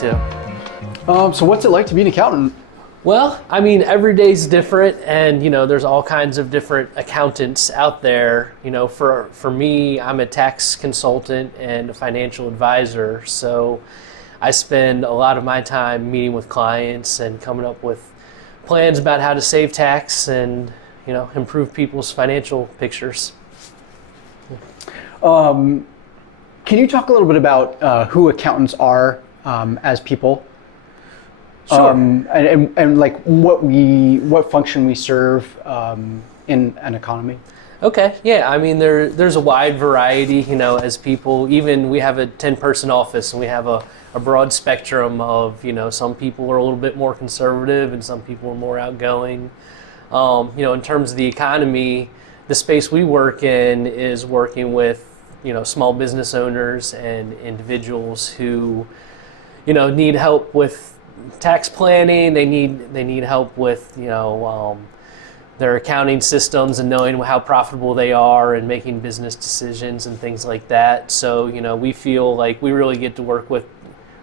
too. So what's it like to be an accountant? Well, I mean, every day's different, and there's all kinds of different accountants out there. For me, I'm a tax consultant and a financial advisor, so I spend a lot of my time meeting with clients and coming up with plans about how to save tax and improve people's financial pictures. Can you talk a little bit about who accountants are as people? Sure. And like what function we serve in an economy? Okay, yeah, I mean, there's a wide variety, as people. Even we have a 10-person office, and we have a broad spectrum of, some people are a little bit more conservative and some people are more outgoing. In terms of the economy, the space we work in is working with, small business owners and individuals who, need help with tax planning. They need help with their accounting systems and knowing how profitable they are and making business decisions and things like that. So we feel like we really get to work with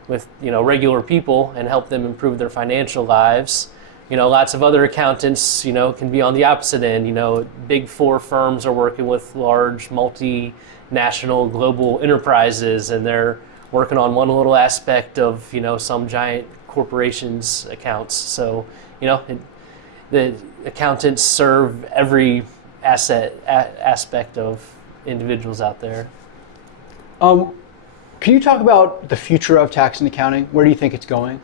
regular people and help them improve their financial lives. Lots of other accountants can be on the opposite end. Big four firms are working with large multinational global enterprises, and they're working on one little aspect of some giant corporations' accounts. So the accountants serve every aspect of individuals out there. Can you talk about the future of tax and accounting? Where do you think it's going?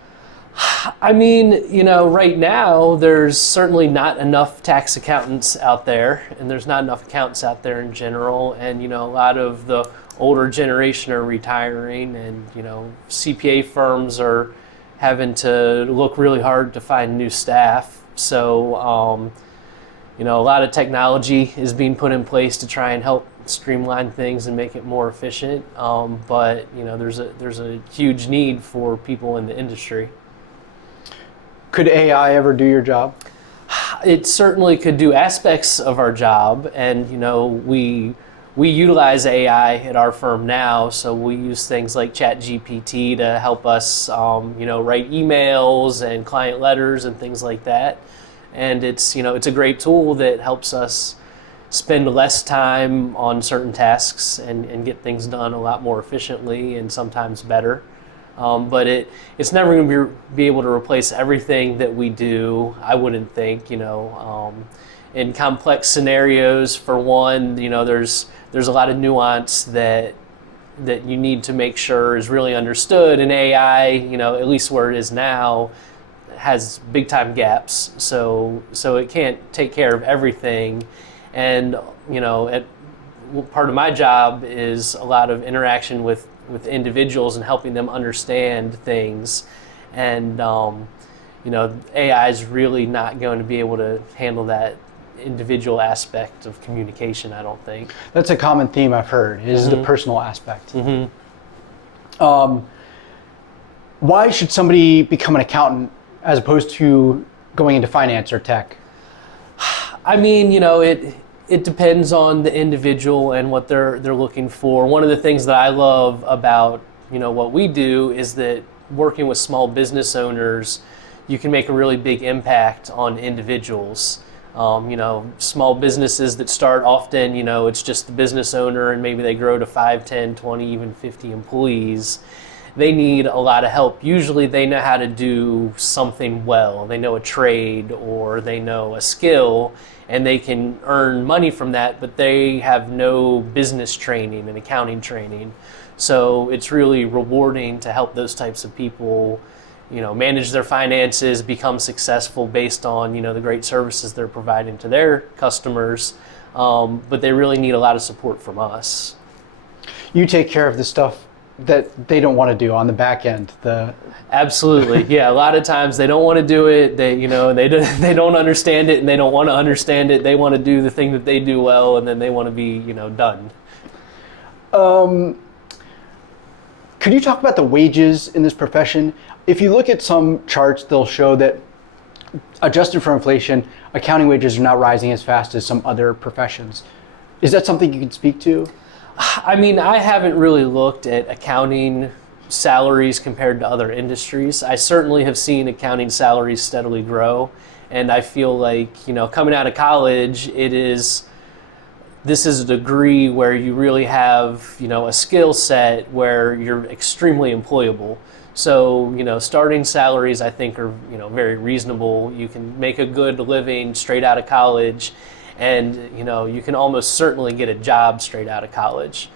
I mean, right now there's certainly not enough tax accountants out there, and there's not enough accountants out there in general, and a lot of the older generation are retiring, and CPA firms are having to look really hard to find new staff. So a lot of technology is being put in place to try and help streamline things and make it more efficient, but there's a huge need for people in the industry. Could AI ever do your job? It certainly could do aspects of our job, and we utilize AI at our firm now, so we use things like ChatGPT to help us write emails and client letters and things like that. And it's a great tool that helps us spend less time on certain tasks and get things done a lot more efficiently and sometimes better. But it's never going to be able to replace everything that we do, I wouldn't think. In complex scenarios, for one, there's a lot of nuance that you need to make sure is really understood. And AI, at least where it is now, has big time gaps. So it can't take care of everything. And part of my job is a lot of interaction with individuals and helping them understand things. And AI is really not going to be able to handle that individual aspect of communication, I don't think. That's a common theme I've heard, is the personal aspect. Why should somebody become an accountant as opposed to going into finance or tech? I mean, it depends on the individual and what they're looking for. One of the things that I love about what we do is that working with small business owners, you can make a really big impact on individuals. Small businesses that start often, it's just the business owner and maybe they grow to 5, 10, 20, even 50 employees. They need a lot of help. Usually they know how to do something well. They know a trade or they know a skill and they can earn money from that, but they have no business training and accounting training. So it's really rewarding to help those types of people manage their finances, become successful based on, the great services they're providing to their customers. But they really need a lot of support from us. You take care of the stuff that they don't want to do on the back end. Absolutely, yeah. A lot of times they don't want to do it. They don't understand it, and they don't want to understand it. They want to do the thing that they do well, and then they want to be done. Could you talk about the wages in this profession? If you look at some charts, they'll show that adjusted for inflation, accounting wages are not rising as fast as some other professions. Is that something you can speak to? I mean, I haven't really looked at accounting salaries compared to other industries. I certainly have seen accounting salaries steadily grow, and I feel like, you know, coming out of college, this is a degree where you really have, you know, a skill set where you're extremely employable. So, you know, starting salaries I think are, you know, very reasonable. You can make a good living straight out of college, and, you know, you can almost certainly get a job straight out of college.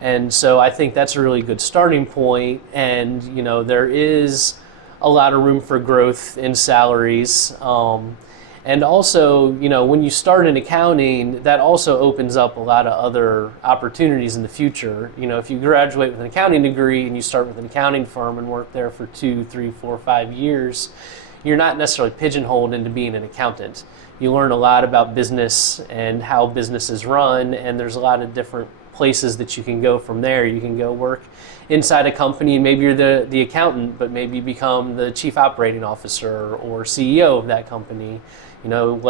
And so I think that's a really good starting point. And, you know, there is a lot of room for growth in salaries. And also, you know, when you start in accounting, that also opens up a lot of other opportunities in the future. You know, if you graduate with an accounting degree and you start with an accounting firm and work there for 2, 3, 4, 5 years, you're not necessarily pigeonholed into being an accountant. You learn a lot about business and how business is run, and there's a lot of different places that you can go from there. You can go work inside a company, and maybe you're the accountant, but maybe become the chief operating officer or CEO of that company. You know,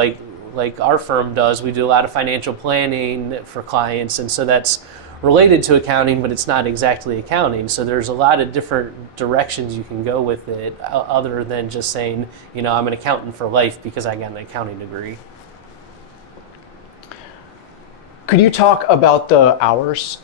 like our firm does, we do a lot of financial planning for clients, and so that's related to accounting, but it's not exactly accounting. So there's a lot of different directions you can go with it, other than just saying, you know, I'm an accountant for life because I got an accounting degree. Could you talk about the hours?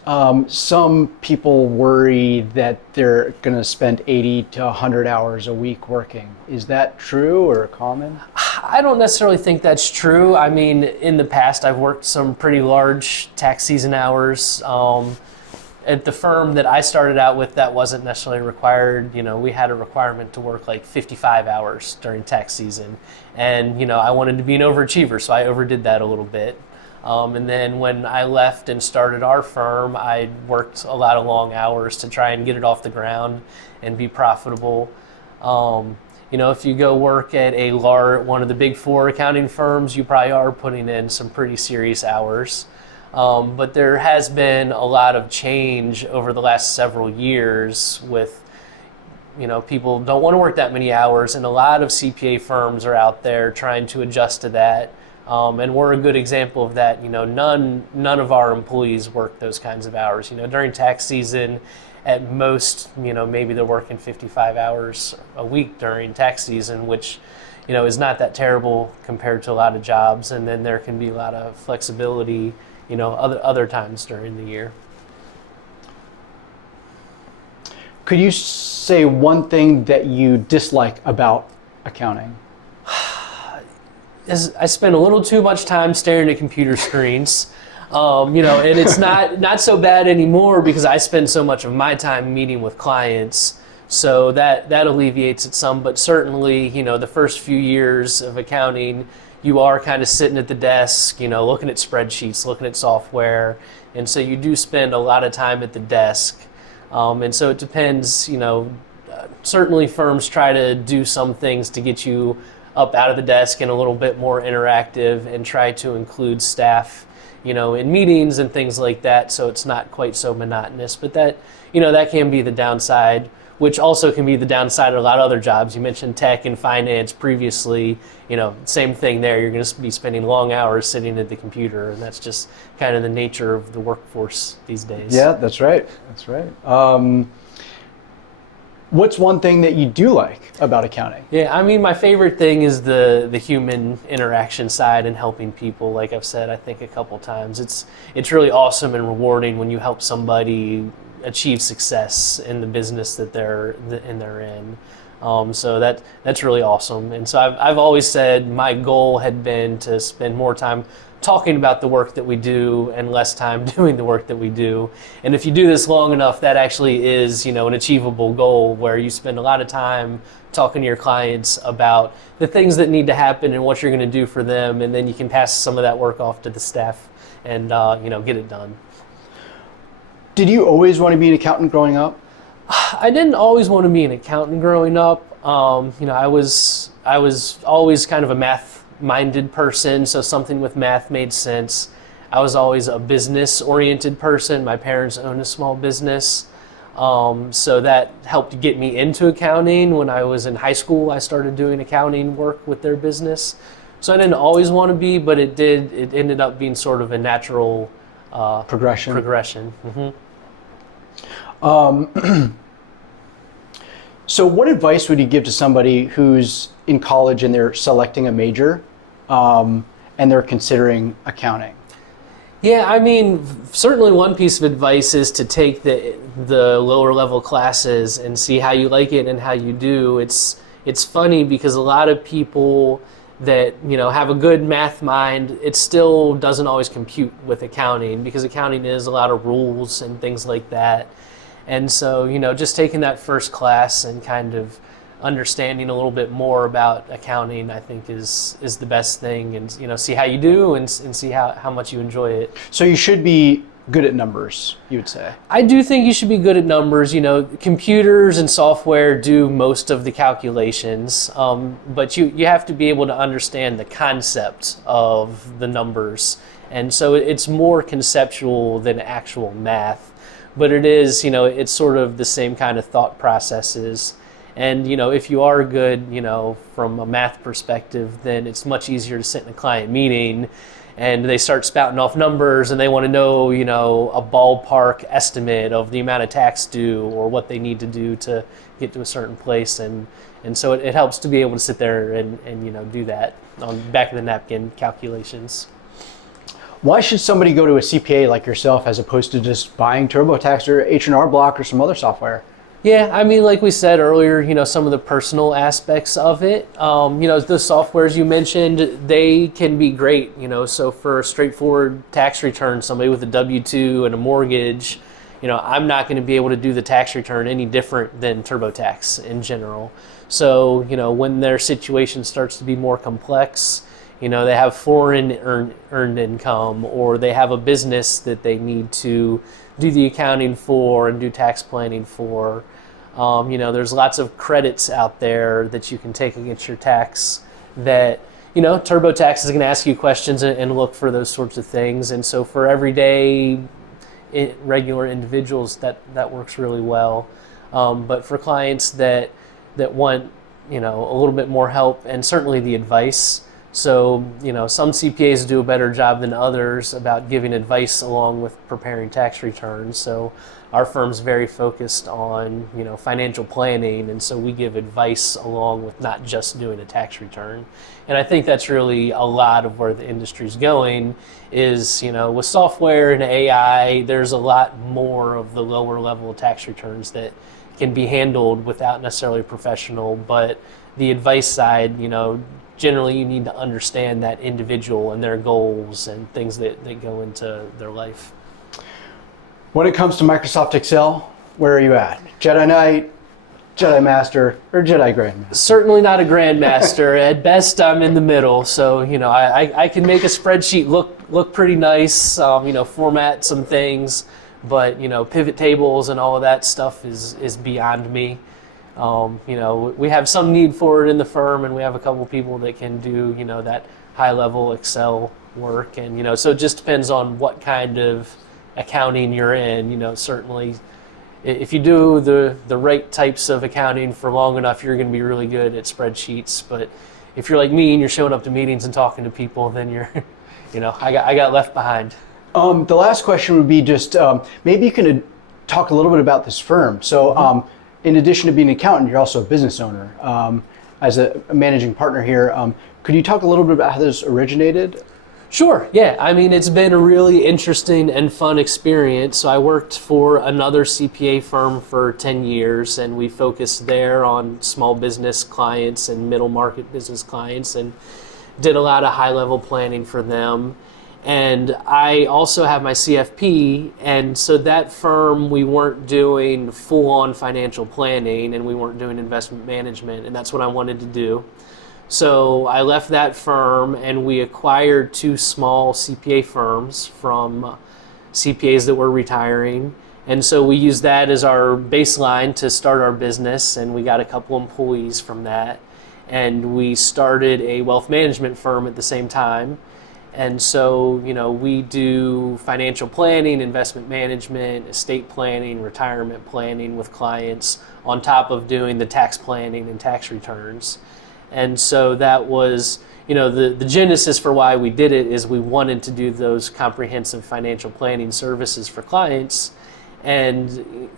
Some people worry that they're going to spend 80 to 100 hours a week working. Is that true or common? I don't necessarily think that's true. I mean, in the past, I've worked some pretty large tax season hours. At the firm that I started out with, that wasn't necessarily required. You know, we had a requirement to work like 55 hours during tax season. And, you know, I wanted to be an overachiever, so I overdid that a little bit. And then when I left and started our firm, I worked a lot of long hours to try and get it off the ground and be profitable. You know, if you go work at one of the big four accounting firms, you probably are putting in some pretty serious hours. But there has been a lot of change over the last several years with, you know, people don't want to work that many hours, and a lot of CPA firms are out there trying to adjust to that. And we're a good example of that. You know, none of our employees work those kinds of hours. You know, during tax season, at most, you know, maybe they're working 55 hours a week during tax season, which, you know, is not that terrible compared to a lot of jobs. And then there can be a lot of flexibility, you know, other times during the year. Could you say one thing that you dislike about accounting? I spend a little too much time staring at computer screens, you know, and it's not so bad anymore because I spend so much of my time meeting with clients, so that alleviates it some. But certainly, you know, the first few years of accounting, you are kind of sitting at the desk, you know, looking at spreadsheets, looking at software, and so you do spend a lot of time at the desk, and so it depends, you know. Certainly, firms try to do some things to get you up out of the desk and a little bit more interactive, and try to include staff, you know, in meetings and things like that, so it's not quite so monotonous. But that, you know, that can be the downside, which also can be the downside of a lot of other jobs. You mentioned tech and finance previously, you know, same thing there. You're going to be spending long hours sitting at the computer, and that's just kind of the nature of the workforce these days. Yeah, that's right. That's right. What's one thing that you do like about accounting? Yeah, I mean, my favorite thing is the human interaction side and helping people. Like I've said, I think a couple times, it's really awesome and rewarding when you help somebody achieve success in the business that they're in. So that's really awesome. And so I've always said my goal had been to spend more time talking about the work that we do and less time doing the work that we do. And if you do this long enough, that actually is, you know, an achievable goal where you spend a lot of time talking to your clients about the things that need to happen and what you're going to do for them, and then you can pass some of that work off to the staff and you know, get it done. Did you always want to be an accountant growing up? I didn't always want to be an accountant growing up. You know, I was always kind of a math-minded person, so something with math made sense. I was always a business-oriented person. My parents owned a small business, so that helped get me into accounting. When I was in high school, I started doing accounting work with their business. So I didn't always want to be, but it ended up being sort of a natural progression. Mm-hmm. So what advice would you give to somebody who's in college and they're selecting a major and they're considering accounting? Yeah, I mean, certainly one piece of advice is to take the lower level classes and see how you like it and how you do. It's funny because a lot of people that have a good math mind, it still doesn't always compute with accounting, because accounting is a lot of rules and things like that. And so just taking that first class and kind of understanding a little bit more about accounting, I think is the best thing, and see how you do and see how much you enjoy it. So you should be good at numbers, you would say? I do think you should be good at numbers. Computers and software do most of the calculations, but you have to be able to understand the concept of the numbers, and so it's more conceptual than actual math, but it is, it's sort of the same kind of thought processes. And if you are good, from a math perspective, then it's much easier to sit in a client meeting and they start spouting off numbers and they want to know, a ballpark estimate of the amount of tax due or what they need to do to get to a certain place. And so it helps to be able to sit there and do that on back of the napkin calculations. Why should somebody go to a CPA like yourself as opposed to just buying TurboTax or H&R Block or some other software? Yeah, I mean, like we said earlier, some of the personal aspects of it, the softwares you mentioned, they can be great, so for a straightforward tax return, somebody with a W-2 and a mortgage, I'm not going to be able to do the tax return any different than TurboTax in general. So, when their situation starts to be more complex, they have foreign earned income, or they have a business that they need to do the accounting for and do tax planning for. There's lots of credits out there that you can take against your tax that, TurboTax is going to ask you questions and look for those sorts of things. And so for everyday regular individuals, that works really well. But for clients that want, a little bit more help and certainly the advice. So, some CPAs do a better job than others about giving advice along with preparing tax returns. So our firm's very focused on, financial planning, and so we give advice along with not just doing a tax return. And I think that's really a lot of where the industry's going is, with software and AI, there's a lot more of the lower level tax returns that can be handled without necessarily a professional, but the advice side, generally you need to understand that individual and their goals and things that go into their life. When it comes to Microsoft Excel, where are you at? Jedi Knight, Jedi Master, or Jedi Grandmaster? Certainly not a Grandmaster. At best, I'm in the middle. So, I can make a spreadsheet look pretty nice, format some things, but, pivot tables and all of that stuff is beyond me. We have some need for it in the firm, and we have a couple people that can do, that high-level Excel work. And, so it just depends on what kind of accounting you're in. Certainly, if you do the right types of accounting for long enough, you're going to be really good at spreadsheets. But if you're like me and you're showing up to meetings and talking to people, then you're, I got left behind. The last question would be just maybe you can talk a little bit about this firm. So. In addition to being an accountant, you're also a business owner. As a managing partner here, could you talk a little bit about how this originated? Sure, yeah. I mean, it's been a really interesting and fun experience. So I worked for another CPA firm for 10 years, and we focused there on small business clients and middle market business clients and did a lot of high-level planning for them. And I also have my CFP, and so that firm, we weren't doing full-on financial planning and we weren't doing investment management, and that's what I wanted to do. So I left that firm and we acquired two small CPA firms from CPAs that were retiring. And so we used that as our baseline to start our business, and we got a couple employees from that. And we started a wealth management firm at the same time. And so, we do financial planning, investment management, estate planning, retirement planning with clients on top of doing the tax planning and tax returns. And so that was, the genesis for why we did it is we wanted to do those comprehensive financial planning services for clients. And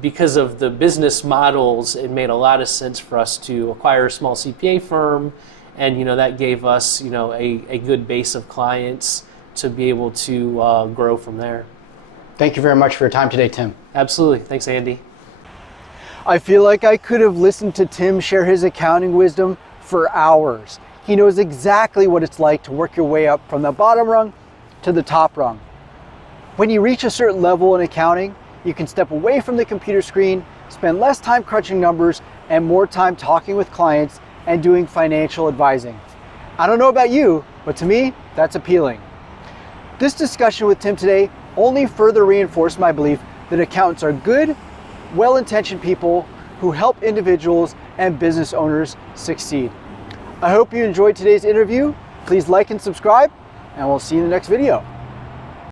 because of the business models, it made a lot of sense for us to acquire a small CPA firm, and that gave us a good base of clients to be able to grow from there. Thank you very much for your time today, Tim. Absolutely. Thanks, Andy. I feel like I could have listened to Tim share his accounting wisdom for hours. He knows exactly what it's like to work your way up from the bottom rung to the top rung. When you reach a certain level in accounting, you can step away from the computer screen, spend less time crunching numbers, and more time talking with clients and doing financial advising. I don't know about you, but to me, that's appealing. This discussion with Tim today only further reinforced my belief that accountants are good, well-intentioned people who help individuals and business owners succeed. I hope you enjoyed today's interview. Please like and subscribe, and we'll see you in the next video.